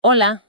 Hola,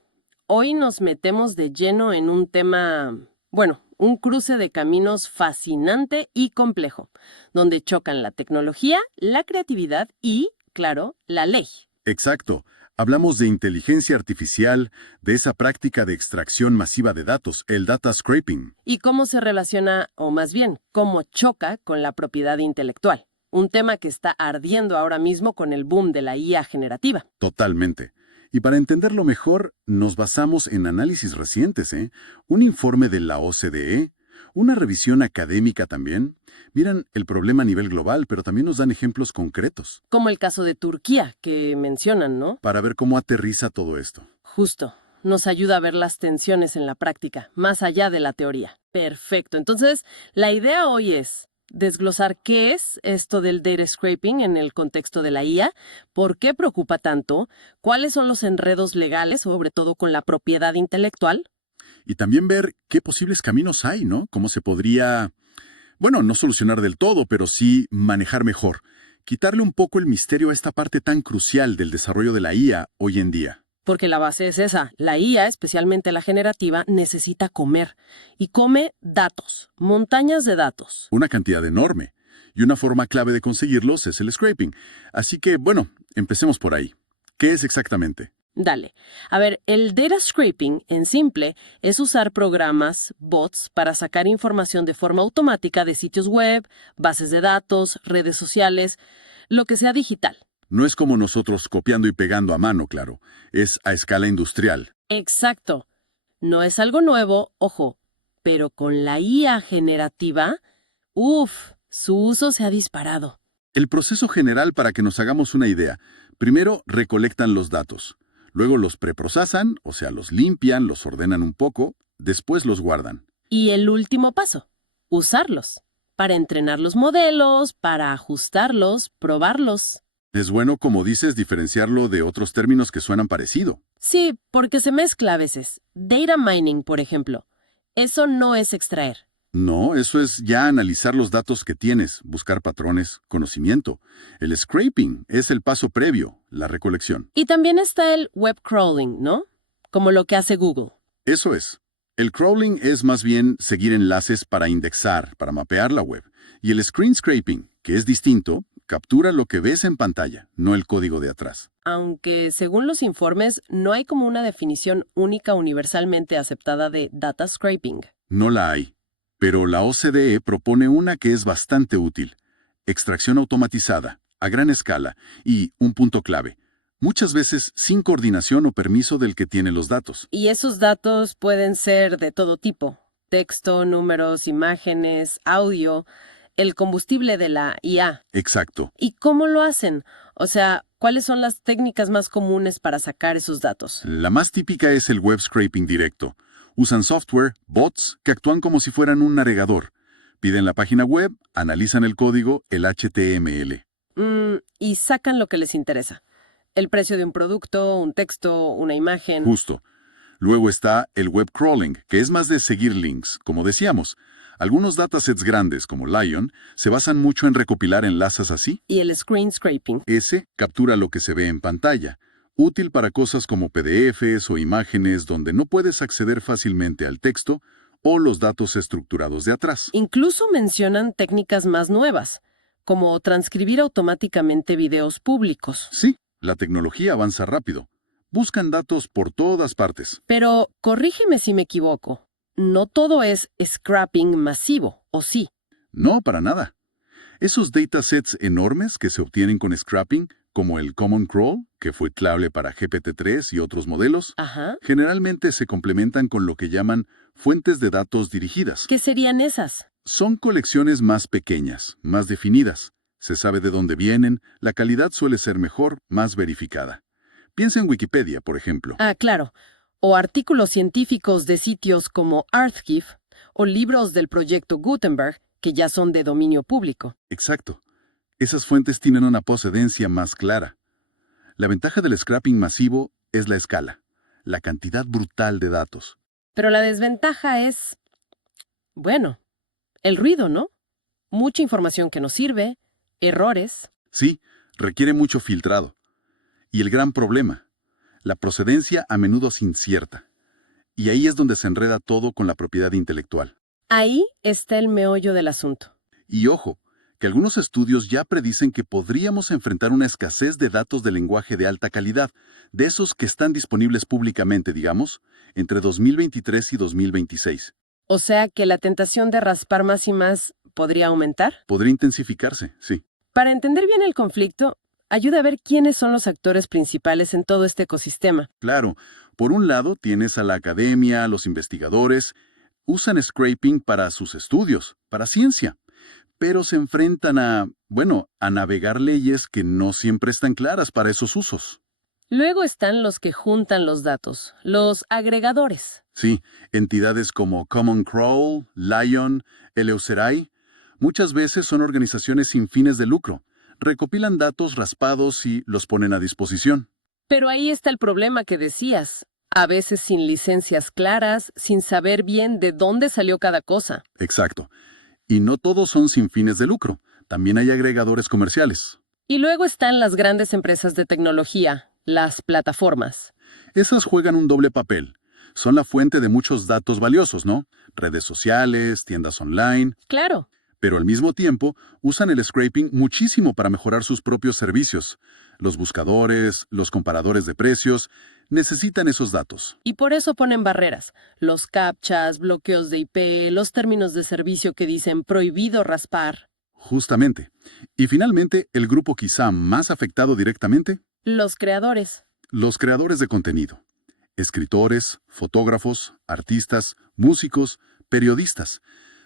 hoy nos metemos de lleno en un tema, bueno, un cruce de caminos fascinante y complejo, donde chocan la tecnología, la creatividad y, claro, la ley. Exacto. Hablamos de inteligencia artificial, de esa práctica de extracción masiva de datos, el data scraping. Y cómo se relaciona, o más bien, cómo choca con la propiedad intelectual, un tema que está ardiendo ahora mismo con el boom de la IA generativa. Totalmente. Y para entenderlo mejor, nos basamos en análisis recientes, ¿eh? Un informe de la OCDE, una revisión académica también. Miran el problema a nivel global, pero también nos dan ejemplos concretos Como el caso de Turquía, que mencionan, ¿no? para ver cómo aterriza todo esto. Justo. Nos ayuda a ver las tensiones en la práctica, más allá de la teoría. Perfecto. Entonces, la idea hoy es desglosar qué es esto del data scraping en el contexto de la IA, por qué preocupa tanto, cuáles son los enredos legales, sobre todo con la propiedad intelectual. Y también ver qué posibles caminos hay, ¿no? Cómo se podría, bueno, no solucionar del todo, pero sí manejar mejor. Quitarle un poco el misterio a esta parte tan crucial del desarrollo de la IA hoy en día. Porque la base es esa. La IA, especialmente la generativa, necesita comer. Y come datos, montañas de datos. Una cantidad enorme. Y una forma clave de conseguirlos es el scraping. Así que, bueno, empecemos por ahí. ¿Qué es exactamente? Dale. A ver, el data scraping, en simple, es usar programas, bots, para sacar información de forma automática de sitios web, bases de datos, redes sociales, lo que sea digital. No es como nosotros copiando y pegando a mano, claro. Es a escala industrial. Exacto. No es algo nuevo, ojo, pero con la IA generativa, uff, su uso se ha disparado. El proceso general para que nos hagamos una idea. Primero recolectan los datos. Luego los preprocesan, o sea, los limpian, los ordenan un poco. Después los guardan. Y el último paso, usarlos, para entrenar los modelos, para ajustarlos, probarlos. Es bueno, como dices, diferenciarlo de otros términos que suenan parecido. Sí, porque se mezcla a veces. Data mining, por ejemplo. Eso no es extraer. No, eso es ya analizar los datos que tienes, buscar patrones, conocimiento. El scraping es el paso previo, la recolección. Y también está el web crawling, ¿no? Como lo que hace Google. Eso es. El crawling es más bien seguir enlaces para indexar, para mapear la web. Y el screen scraping, que es distinto, captura lo que ves en pantalla, no el código de atrás. Aunque, según los informes, no hay como una definición única universalmente aceptada de data scraping. No la hay. Pero la OCDE propone una que es bastante útil. Extracción automatizada, a gran escala, y, un punto clave, muchas veces sin coordinación o permiso del que tiene los datos. Y esos datos pueden ser de todo tipo. Texto, números, imágenes, audio, el combustible de la IA. Exacto. ¿Y cómo lo hacen? O sea, ¿cuáles son las técnicas más comunes para sacar esos datos? La más típica es el web scraping directo. Usan software, bots, que actúan como si fueran un navegador. Piden la página web, analizan el código, el HTML. Y sacan lo que les interesa. El precio de un producto, un texto, una imagen. Justo. Luego está el web crawling, que es más de seguir links, como decíamos. Algunos datasets grandes, como Lion, se basan mucho en recopilar enlaces así. Y el screen scraping. Ese captura lo que se ve en pantalla, útil para cosas como PDFs o imágenes donde no puedes acceder fácilmente al texto o los datos estructurados de atrás. Incluso mencionan técnicas más nuevas, como transcribir automáticamente videos públicos. Sí, la tecnología avanza rápido. Buscan datos por todas partes. Pero corrígeme si me equivoco. No todo es scrapping masivo, ¿o sí? No, para nada. Esos datasets enormes que se obtienen con scrapping, como el Common Crawl, que fue clave para GPT-3 y otros modelos, Ajá. generalmente se complementan con lo que llaman fuentes de datos dirigidas. ¿Qué serían esas? Son colecciones más pequeñas, más definidas. Se sabe de dónde vienen, la calidad suele ser mejor, más verificada. Piensa en Wikipedia, por ejemplo. Ah, claro. O artículos científicos de sitios como Archive o libros del proyecto Gutenberg, que ya son de dominio público. Exacto. Esas fuentes tienen una procedencia más clara. La ventaja del scrapping masivo es la escala, la cantidad brutal de datos. Pero la desventaja es, bueno, el ruido, ¿no? Mucha información que no sirve, errores. Sí, requiere mucho filtrado. Y el gran problema, la procedencia a menudo es incierta. Y ahí es donde se enreda todo con la propiedad intelectual. Ahí está el meollo del asunto. Y ojo, que algunos estudios ya predicen que podríamos enfrentar una escasez de datos de lenguaje de alta calidad, de esos que están disponibles públicamente, digamos, entre 2023 y 2026. O sea que la tentación de raspar más y más podría aumentar. Podría intensificarse, sí. Para entender bien el conflicto, ayuda a ver quiénes son los actores principales en todo este ecosistema. Claro, por un lado tienes a la academia, los investigadores, usan scraping para sus estudios, para ciencia, pero se enfrentan a navegar leyes que no siempre están claras para esos usos. Luego están los que juntan los datos, los agregadores. Sí, entidades como Common Crawl, Lion, Eleutherai, muchas veces son organizaciones sin fines de lucro. Recopilan datos raspados y los ponen a disposición. Pero ahí está el problema que decías. A veces sin licencias claras, sin saber bien de dónde salió cada cosa. Exacto. Y no todos son sin fines de lucro. También hay agregadores comerciales. Y luego están las grandes empresas de tecnología, las plataformas. Esas juegan un doble papel. Son la fuente de muchos datos valiosos, ¿no? Redes sociales, tiendas online. Claro. Pero al mismo tiempo usan el scraping muchísimo para mejorar sus propios servicios. Los buscadores, los comparadores de precios, necesitan esos datos. Y por eso ponen barreras. Los captchas, bloqueos de IP, los términos de servicio que dicen prohibido raspar. Justamente. Y finalmente, el grupo quizá más afectado directamente, Los creadores. los creadores de contenido. Escritores, fotógrafos, artistas, músicos, periodistas.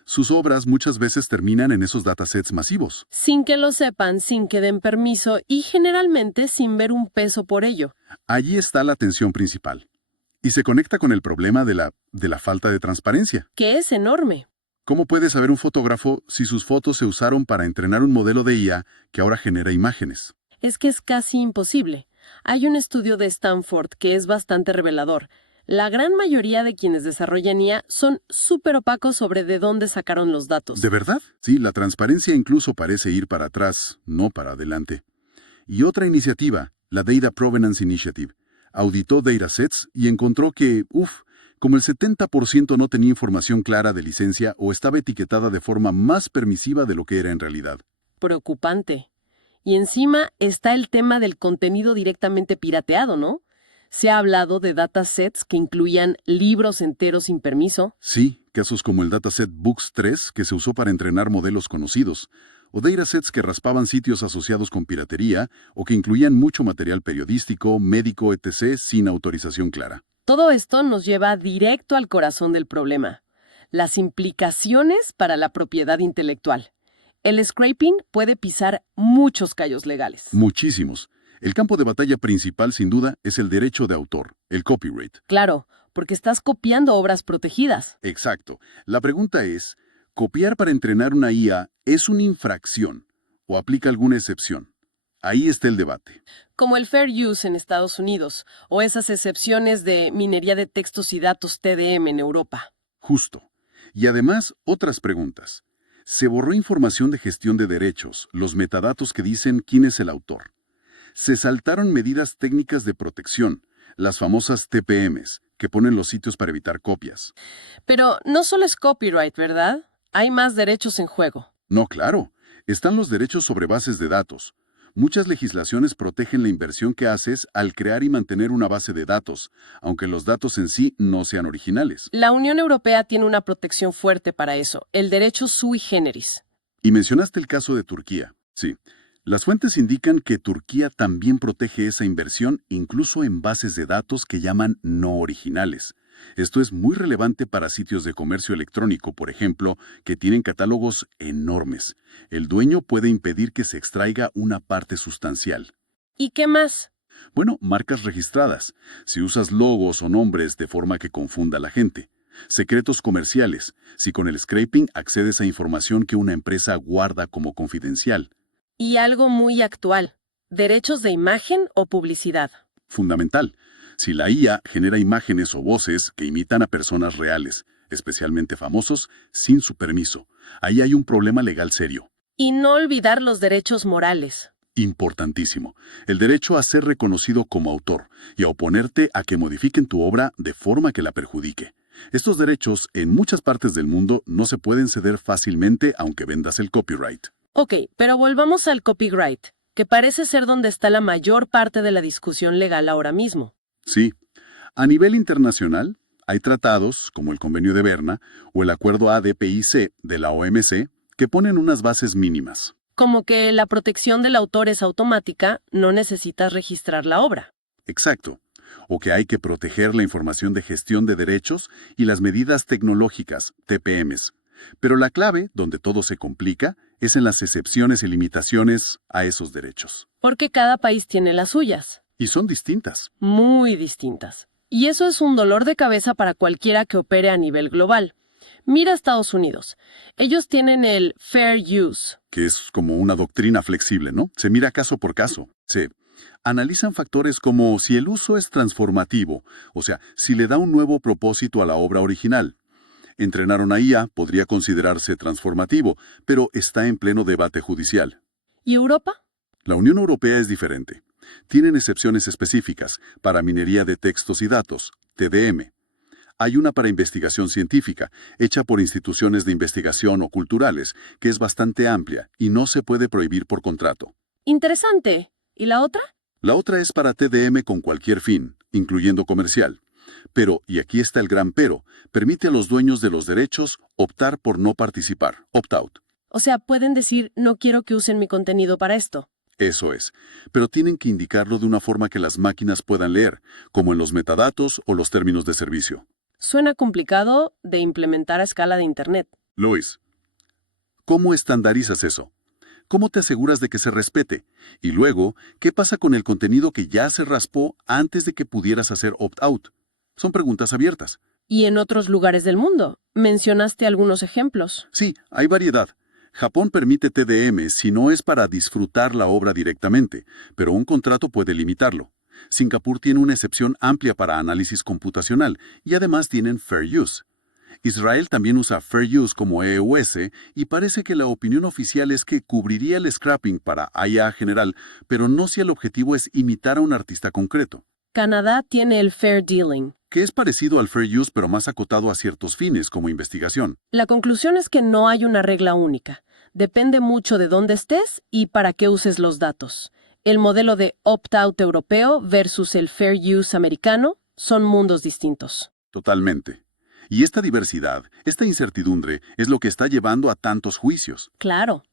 Sus obras muchas veces terminan en esos datasets masivos. Sin que lo sepan, sin que den permiso y generalmente sin ver un peso por ello. Allí está la tensión principal. Y se conecta con el problema de la falta de transparencia. Que es enorme. ¿Cómo puede saber un fotógrafo si sus fotos se usaron para entrenar un modelo de IA que ahora genera imágenes? Es que es casi imposible. Hay un estudio de Stanford que es bastante revelador. La gran mayoría de quienes desarrollan IA son súper opacos sobre de dónde sacaron los datos. ¿De verdad? Sí, la transparencia incluso parece ir para atrás, no para adelante. Y otra iniciativa, la Data Provenance Initiative, auditó datasets y encontró que, como el 70% no tenía información clara de licencia o estaba etiquetada de forma más permisiva de lo que era en realidad. Preocupante. Y encima está el tema del contenido directamente pirateado, ¿no? Se ha hablado de datasets que incluían libros enteros sin permiso. Sí, casos como el dataset Books 3, que se usó para entrenar modelos conocidos, o datasets que raspaban sitios asociados con piratería o que incluían mucho material periodístico, médico, etc., sin autorización clara. Todo esto nos lleva directo al corazón del problema, las implicaciones para la propiedad intelectual. El scraping puede pisar muchos callos legales. Muchísimos. El campo de batalla principal, sin duda, es el derecho de autor, el copyright. Claro, porque estás copiando obras protegidas. Exacto. La pregunta es, ¿copiar para entrenar una IA es una infracción o aplica alguna excepción? Ahí está el debate. Como el Fair Use en Estados Unidos, o esas excepciones de minería de textos y datos TDM en Europa. Justo. Y además, otras preguntas. Se borró información de gestión de derechos, los metadatos que dicen quién es el autor. Se saltaron medidas técnicas de protección, las famosas TPMs, que ponen los sitios para evitar copias. Pero no solo es copyright, ¿verdad? Hay más derechos en juego. No, claro. Están los derechos sobre bases de datos. Muchas legislaciones protegen la inversión que haces al crear y mantener una base de datos, aunque los datos en sí no sean originales. La Unión Europea tiene una protección fuerte para eso, el derecho sui generis. Y mencionaste el caso de Turquía. Sí. Las fuentes indican que Turquía también protege esa inversión incluso en bases de datos que llaman no originales. Esto es muy relevante para sitios de comercio electrónico, por ejemplo, que tienen catálogos enormes. El dueño puede impedir que se extraiga una parte sustancial. ¿Y qué más? Bueno, marcas registradas. Si usas logos o nombres de forma que confunda a la gente. Secretos comerciales. Si con el scraping accedes a información que una empresa guarda como confidencial. Y algo muy actual, derechos de imagen o publicidad. Fundamental. Si la IA genera imágenes o voces que imitan a personas reales, especialmente famosos, sin su permiso, ahí hay un problema legal serio. Y no olvidar los derechos morales. Importantísimo. El derecho a ser reconocido como autor y a oponerte a que modifiquen tu obra de forma que la perjudique. Estos derechos en muchas partes del mundo no se pueden ceder fácilmente aunque vendas el copyright. Ok, pero volvamos al copyright, que parece ser donde está la mayor parte de la discusión legal ahora mismo. Sí. A nivel internacional, hay tratados, como el Convenio de Berna o el Acuerdo ADPIC de la OMC, que ponen unas bases mínimas. Como que la protección del autor es automática, no necesitas registrar la obra. Exacto. O que hay que proteger la información de gestión de derechos y las medidas tecnológicas, TPMs. Pero la clave, donde todo se complica, es en las excepciones y limitaciones a esos derechos. Porque cada país tiene las suyas. Y son distintas. Muy distintas. Y eso es un dolor de cabeza para cualquiera que opere a nivel global. Mira Estados Unidos. Ellos tienen el Fair Use. Que es como una doctrina flexible, ¿no? Se mira caso por caso. Se analizan factores como si el uso es transformativo, o sea, si le da un nuevo propósito a la obra original. Entrenar una IA podría considerarse transformativo, pero está en pleno debate judicial. ¿Y Europa? La Unión Europea es diferente. Tienen excepciones específicas para minería de textos y datos, TDM. Hay una para investigación científica, hecha por instituciones de investigación o culturales, que es bastante amplia y no se puede prohibir por contrato. Interesante. ¿Y la otra? La otra es para TDM con cualquier fin, incluyendo comercial. Pero, y aquí está el gran pero, permite a los dueños de los derechos optar por no participar, opt-out. O sea, pueden decir, no quiero que usen mi contenido para esto. Eso es. Pero tienen que indicarlo de una forma que las máquinas puedan leer, como en los metadatos o los términos de servicio. Suena complicado de implementar a escala de Internet. Lois, ¿cómo estandarizas eso? ¿Cómo te aseguras de que se respete? Y luego, ¿qué pasa con el contenido que ya se raspó antes de que pudieras hacer opt-out? Son preguntas abiertas. ¿Y en otros lugares del mundo? Mencionaste algunos ejemplos. Sí, hay variedad. Japón permite TDM si no es para disfrutar la obra directamente, pero un contrato puede limitarlo. Singapur tiene una excepción amplia para análisis computacional y además tienen Fair Use. Israel también usa Fair Use como EUS y parece que la opinión oficial es que cubriría el scrapping para IA general, pero no si el objetivo es imitar a un artista concreto. Canadá tiene el Fair Dealing. Que es parecido al Fair Use pero más acotado a ciertos fines como investigación. La conclusión es que no hay una regla única. Depende mucho de dónde estés y para qué uses los datos. El modelo de opt-out europeo versus el Fair Use americano son mundos distintos. Totalmente. Y esta diversidad, esta incertidumbre, es lo que está llevando a tantos juicios. Claro,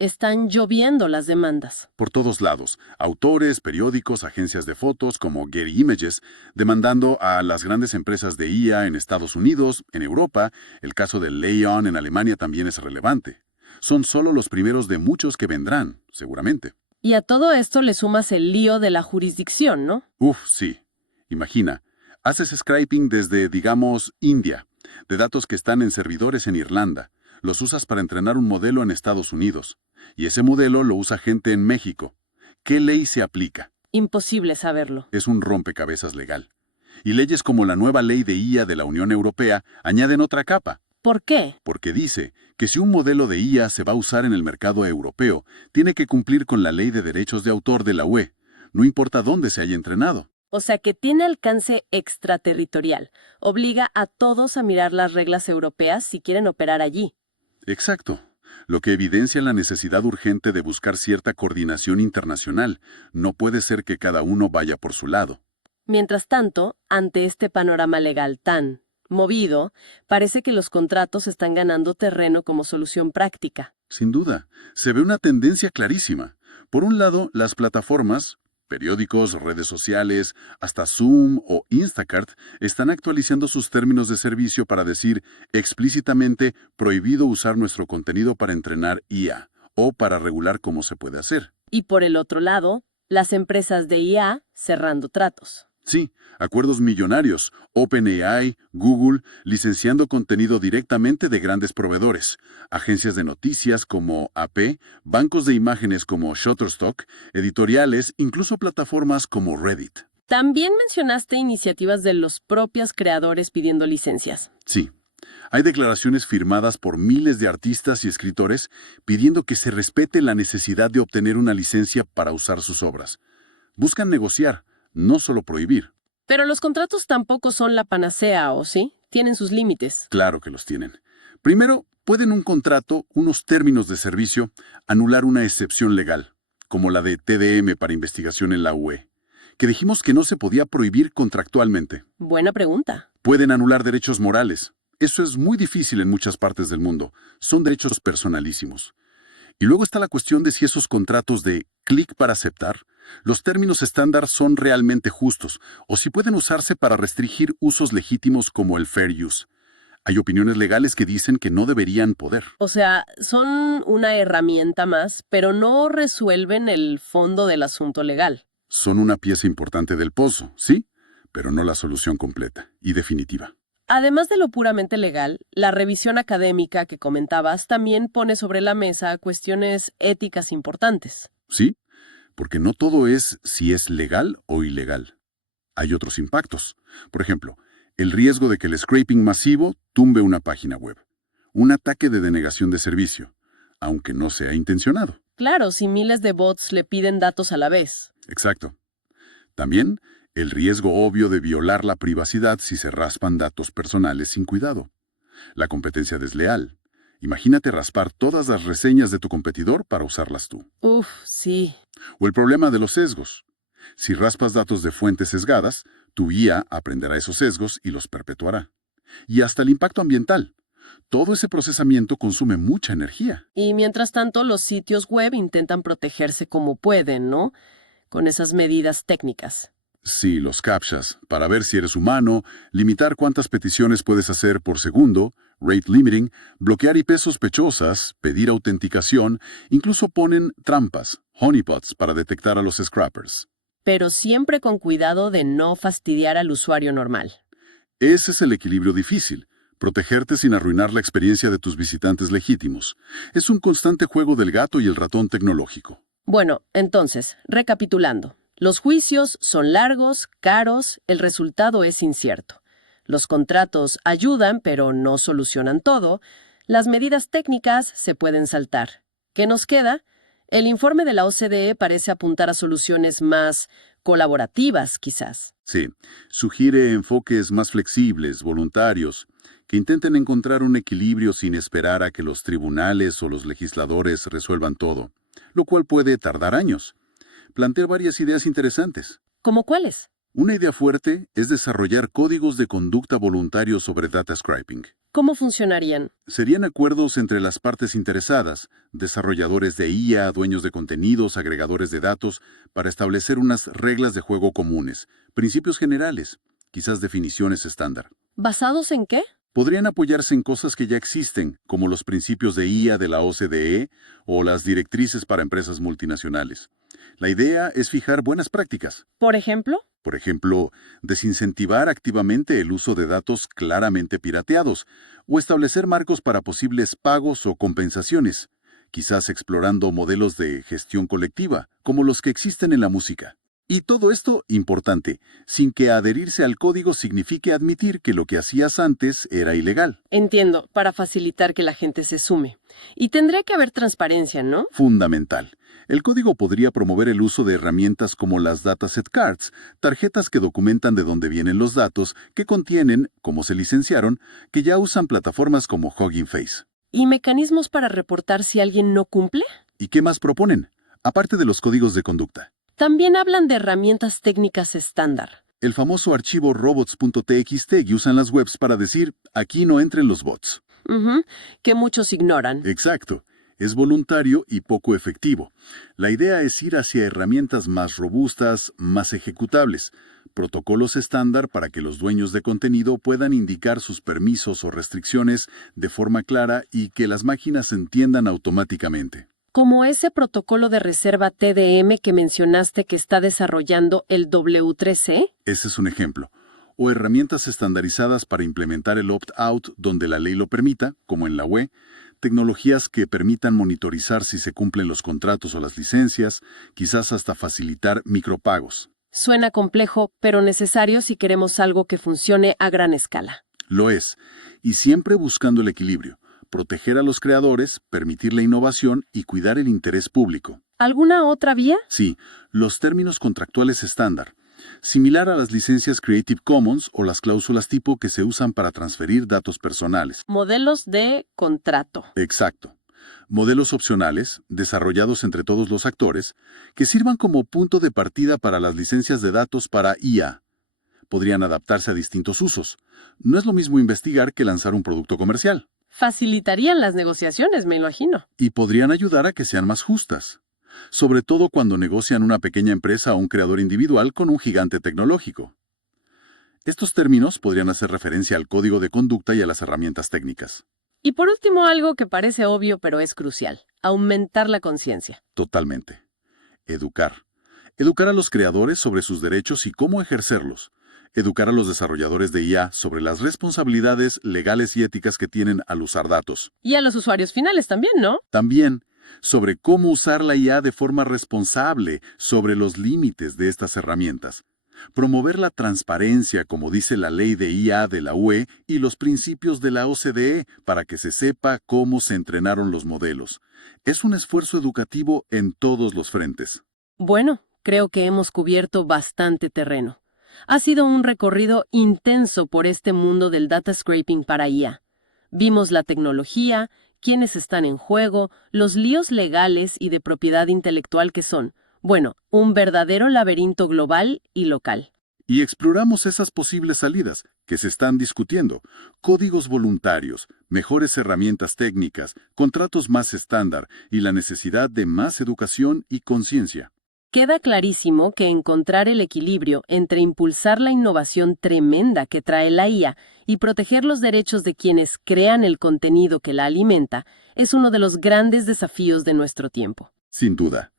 están lloviendo las demandas. Por todos lados, autores, periódicos, agencias de fotos como Getty Images, demandando a las grandes empresas de IA en Estados Unidos, en Europa. El caso de Leon en Alemania también es relevante. Son solo los primeros de muchos que vendrán, seguramente. Y a todo esto le sumas el lío de la jurisdicción, ¿no? Sí. Imagina, haces scraping desde, digamos, India, de datos que están en servidores en Irlanda. Los usas para entrenar un modelo en Estados Unidos. Y ese modelo lo usa gente en México. ¿Qué ley se aplica? Imposible saberlo. Es un rompecabezas legal. Y leyes como la nueva ley de IA de la Unión Europea añaden otra capa. ¿Por qué? Porque dice que si un modelo de IA se va a usar en el mercado europeo, tiene que cumplir con la ley de derechos de autor de la UE, no importa dónde se haya entrenado. O sea que tiene alcance extraterritorial. Obliga a todos a mirar las reglas europeas si quieren operar allí. Exacto. Lo que evidencia la necesidad urgente de buscar cierta coordinación internacional. No puede ser que cada uno vaya por su lado. Mientras tanto, ante este panorama legal tan movido, parece que los contratos están ganando terreno como solución práctica. Sin duda, se ve una tendencia clarísima. Por un lado, las plataformas, periódicos, redes sociales, hasta Zoom o Instacart están actualizando sus términos de servicio para decir explícitamente prohibido usar nuestro contenido para entrenar IA o para regular cómo se puede hacer. Y por el otro lado, las empresas de IA cerrando tratos. Sí, acuerdos millonarios, OpenAI, Google, licenciando contenido directamente de grandes proveedores, agencias de noticias como AP, bancos de imágenes como Shutterstock, editoriales, incluso plataformas como Reddit. También mencionaste iniciativas de los propios creadores pidiendo licencias. Sí, Hay declaraciones firmadas por miles de artistas y escritores pidiendo que se respete la necesidad de obtener una licencia para usar sus obras. Buscan negociar, no solo prohibir. Pero los contratos tampoco son la panacea, ¿o sí? Tienen sus límites. Claro que los tienen. Primero, pueden un contrato, unos términos de servicio, anular una excepción legal, como la de TDM para investigación en la UE, que dijimos que no se podía prohibir contractualmente. Buena pregunta. Pueden anular derechos morales. Eso es muy difícil en muchas partes del mundo. Son derechos personalísimos. Y luego está la cuestión de si esos contratos de clic para aceptar, los términos estándar son realmente justos, o si pueden usarse para restringir usos legítimos como el fair use. Hay opiniones legales que dicen que no deberían poder. O sea, son una herramienta más, pero no resuelven el fondo del asunto legal. Son una pieza importante del pozo, sí, pero no la solución completa y definitiva. Además de lo puramente legal, la revisión académica que comentabas también pone sobre la mesa cuestiones éticas importantes. ¿Sí? Porque no todo es si es legal o ilegal. Hay otros impactos. Por ejemplo, el riesgo de que el scraping masivo tumbe una página web. Un ataque de denegación de servicio, aunque no sea intencionado. Claro, si miles de bots le piden datos a la vez. Exacto. También el riesgo obvio de violar la privacidad si se raspan datos personales sin cuidado. La competencia desleal. Imagínate raspar todas las reseñas de tu competidor para usarlas tú. Uf, sí. O el problema de los sesgos. Si raspas datos de fuentes sesgadas, tu IA aprenderá esos sesgos y los perpetuará. Y hasta el impacto ambiental. Todo ese procesamiento consume mucha energía. Y mientras tanto, los sitios web intentan protegerse como pueden, ¿no? Con esas medidas técnicas. Sí, los CAPTCHAs, para ver si eres humano, limitar cuántas peticiones puedes hacer por segundo, rate limiting, bloquear IP sospechosas, pedir autenticación, incluso ponen trampas, honeypots, para detectar a los scrappers. Pero siempre con cuidado de no fastidiar al usuario normal. Ese es el equilibrio difícil, protegerte sin arruinar la experiencia de tus visitantes legítimos. Es un constante juego del gato y el ratón tecnológico. Bueno, entonces, recapitulando. Los juicios son largos, caros, el resultado es incierto. Los contratos ayudan, pero no solucionan todo. Las medidas técnicas se pueden saltar. ¿Qué nos queda? El informe de la OCDE parece apuntar a soluciones más colaborativas, quizás. Sí, sugiere enfoques más flexibles, voluntarios, que intenten encontrar un equilibrio sin esperar a que los tribunales o los legisladores resuelvan todo, lo cual puede tardar años. Plantea varias ideas interesantes. ¿Cómo cuáles? Una idea fuerte es desarrollar códigos de conducta voluntarios sobre data scraping. ¿Cómo funcionarían? Serían acuerdos entre las partes interesadas, desarrolladores de IA, dueños de contenidos, agregadores de datos, para establecer unas reglas de juego comunes, principios generales, quizás definiciones estándar. ¿Basados en qué? Podrían apoyarse en cosas que ya existen, como los principios de IA de la OCDE o las directrices para empresas multinacionales. La idea es fijar buenas prácticas. ¿Por ejemplo? Por ejemplo, desincentivar activamente el uso de datos claramente pirateados o establecer marcos para posibles pagos o compensaciones, quizás explorando modelos de gestión colectiva, como los que existen en la música. Y todo esto, importante, sin que adherirse al código signifique admitir que lo que hacías antes era ilegal. Entiendo, para facilitar que la gente se sume. Y tendría que haber transparencia, ¿no? Fundamental. El código podría promover el uso de herramientas como las dataset cards, tarjetas que documentan de dónde vienen los datos, que contienen, como se licenciaron, que ya usan plataformas como Hugging Face. ¿Y mecanismos para reportar si alguien no cumple? ¿Y qué más proponen? Aparte de los códigos de conducta. También hablan de herramientas técnicas estándar. El famoso archivo robots.txt que usan las webs para decir, aquí no entren los bots. Que muchos ignoran. Exacto. Es voluntario y poco efectivo. La idea es ir hacia herramientas más robustas, más ejecutables, protocolos estándar para que los dueños de contenido puedan indicar sus permisos o restricciones de forma clara y que las máquinas entiendan automáticamente. Como ese protocolo de reserva TDM que mencionaste que está desarrollando el W3C. Ese es un ejemplo. O herramientas estandarizadas para implementar el opt-out donde la ley lo permita, como en la UE, tecnologías que permitan monitorizar si se cumplen los contratos o las licencias, quizás hasta facilitar micropagos. Suena complejo, pero necesario si queremos algo que funcione a gran escala. Lo es, y siempre buscando el equilibrio, proteger a los creadores, permitir la innovación y cuidar el interés público. ¿Alguna otra vía? Sí, los términos contractuales estándar, similar a las licencias Creative Commons o las cláusulas tipo que se usan para transferir datos personales. Modelos de contrato. Exacto. Modelos opcionales, desarrollados entre todos los actores, que sirvan como punto de partida para las licencias de datos para IA. Podrían adaptarse a distintos usos. No es lo mismo investigar que lanzar un producto comercial. Facilitarían las negociaciones, me imagino. Y podrían ayudar a que sean más justas. Sobre todo cuando negocian una pequeña empresa o un creador individual con un gigante tecnológico. Estos términos podrían hacer referencia al código de conducta y a las herramientas técnicas. Y por último, algo que parece obvio pero es crucial: aumentar la conciencia. Totalmente. Educar. Educar a los creadores sobre sus derechos y cómo ejercerlos. Educar a los desarrolladores de IA sobre las responsabilidades legales y éticas que tienen al usar datos. Y a los usuarios finales también, ¿no? También sobre cómo usar la IA de forma responsable, sobre los límites de estas herramientas. Promover la transparencia, como dice la ley de IA de la UE y los principios de la OCDE, para que se sepa cómo se entrenaron los modelos. Es un esfuerzo educativo en todos los frentes. Bueno, creo que hemos cubierto bastante terreno. Ha sido un recorrido intenso por este mundo del data scraping para IA. Vimos la tecnología, quiénes están en juego, los líos legales y de propiedad intelectual que son, bueno, un verdadero laberinto global y local. Y exploramos esas posibles salidas que se están discutiendo. Códigos voluntarios, mejores herramientas técnicas, contratos más estándar y la necesidad de más educación y conciencia. Queda clarísimo que encontrar el equilibrio entre impulsar la innovación tremenda que trae la IA y proteger los derechos de quienes crean el contenido que la alimenta es uno de los grandes desafíos de nuestro tiempo. Sin duda.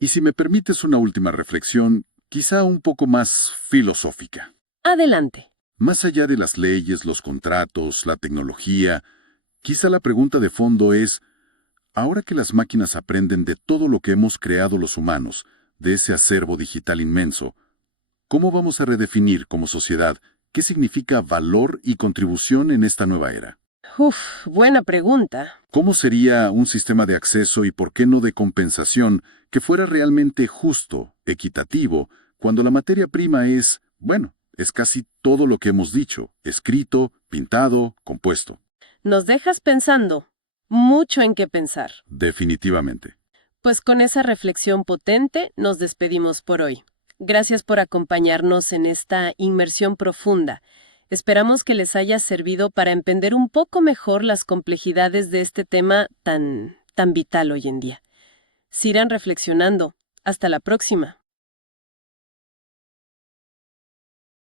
Y si me permites una última reflexión, quizá un poco más filosófica. Adelante. Más allá de las leyes, los contratos, la tecnología, quizá la pregunta de fondo es, ahora que las máquinas aprenden de todo lo que hemos creado los humanos, de ese acervo digital inmenso, ¿cómo vamos a redefinir como sociedad qué significa valor y contribución en esta nueva era? Buena pregunta. ¿Cómo sería un sistema de acceso y por qué no de compensación que fuera realmente justo, equitativo, cuando la materia prima es, bueno, es casi todo lo que hemos dicho, escrito, pintado, compuesto? Nos dejas pensando. Mucho en qué pensar. Definitivamente. Pues con esa reflexión potente nos despedimos por hoy. Gracias por acompañarnos en esta inmersión profunda. Esperamos que les haya servido para entender un poco mejor las complejidades de este tema tan vital hoy en día. Sigan reflexionando. Hasta la próxima.